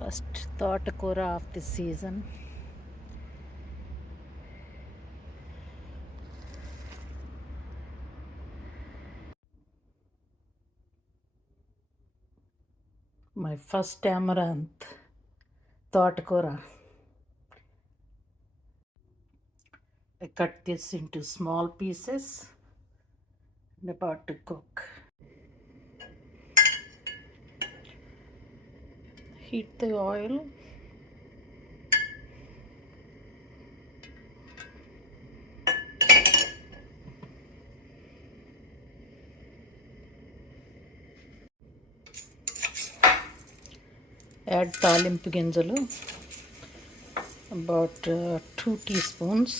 First thatakura of the season. My first amaranth thatakura. I cut this into small pieces and about to cook. Heat the oil. Add thalimpu ginjalu, about 2 teaspoons,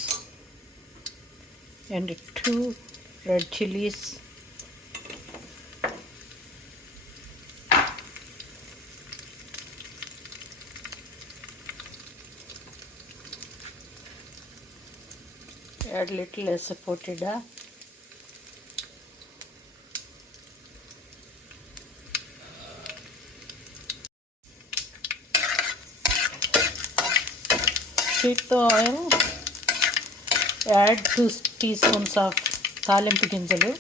and 2 red chillies. Add little asaphotida. Heat the oil. Add 2 teaspoons of thalimpu ginjalu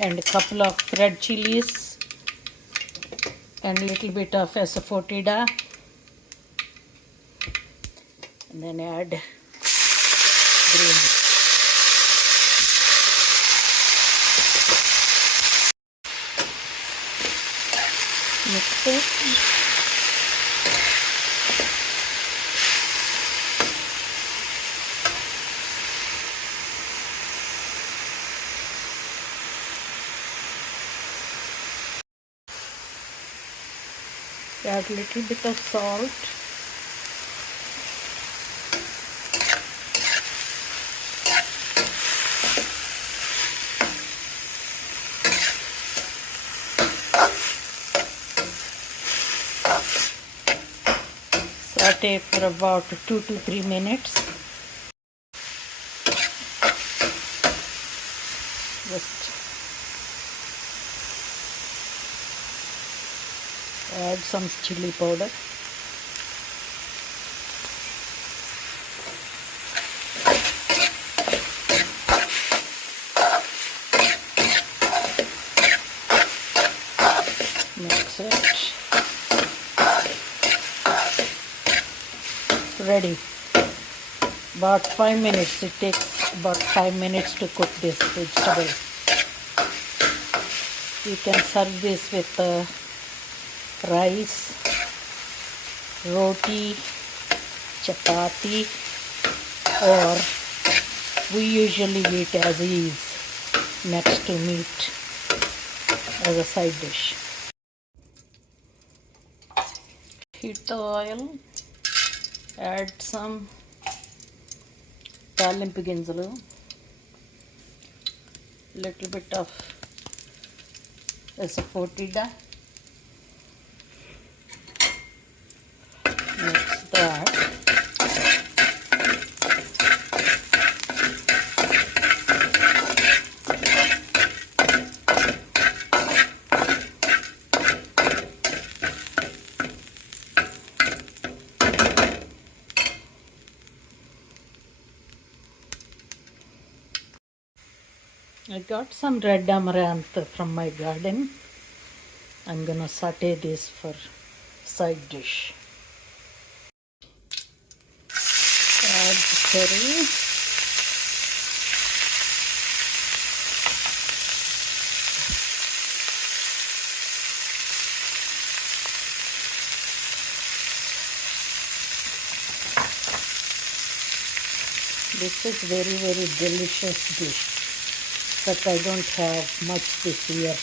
and a couple of red chillies and little bit of asaphotida, and then add green. Mix it. Add little bit of salt. Saute for about 2 to 3 minutes. Just add some chilli powder. Mix it. Ready. About 5 minutes. It takes about 5 minutes to cook this vegetable. You can serve this with rice, roti, chapati, or we usually eat as is next to meat as a side dish. Heat the oil. Add some thalimpu ginjalu, little bit of asaphotida. Mix that. I got some red amaranth from my garden. I'm gonna saute this for side dish. Add curry. This is very delicious dish, but I don't have much this year.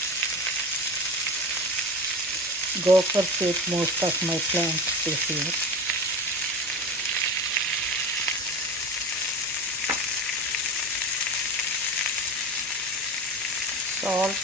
Gophers ate most of my plants this year. Salt.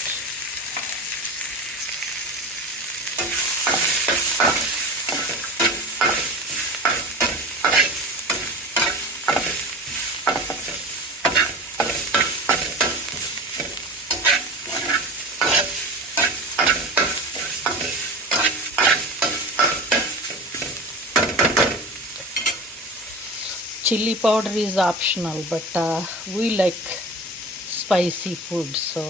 chili powder is optional, but we like spicy food, so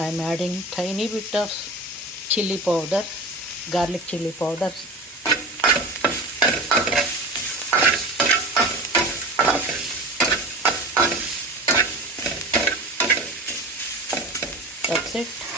I'm adding tiny bit of chili powder, garlic chili powder. That's it.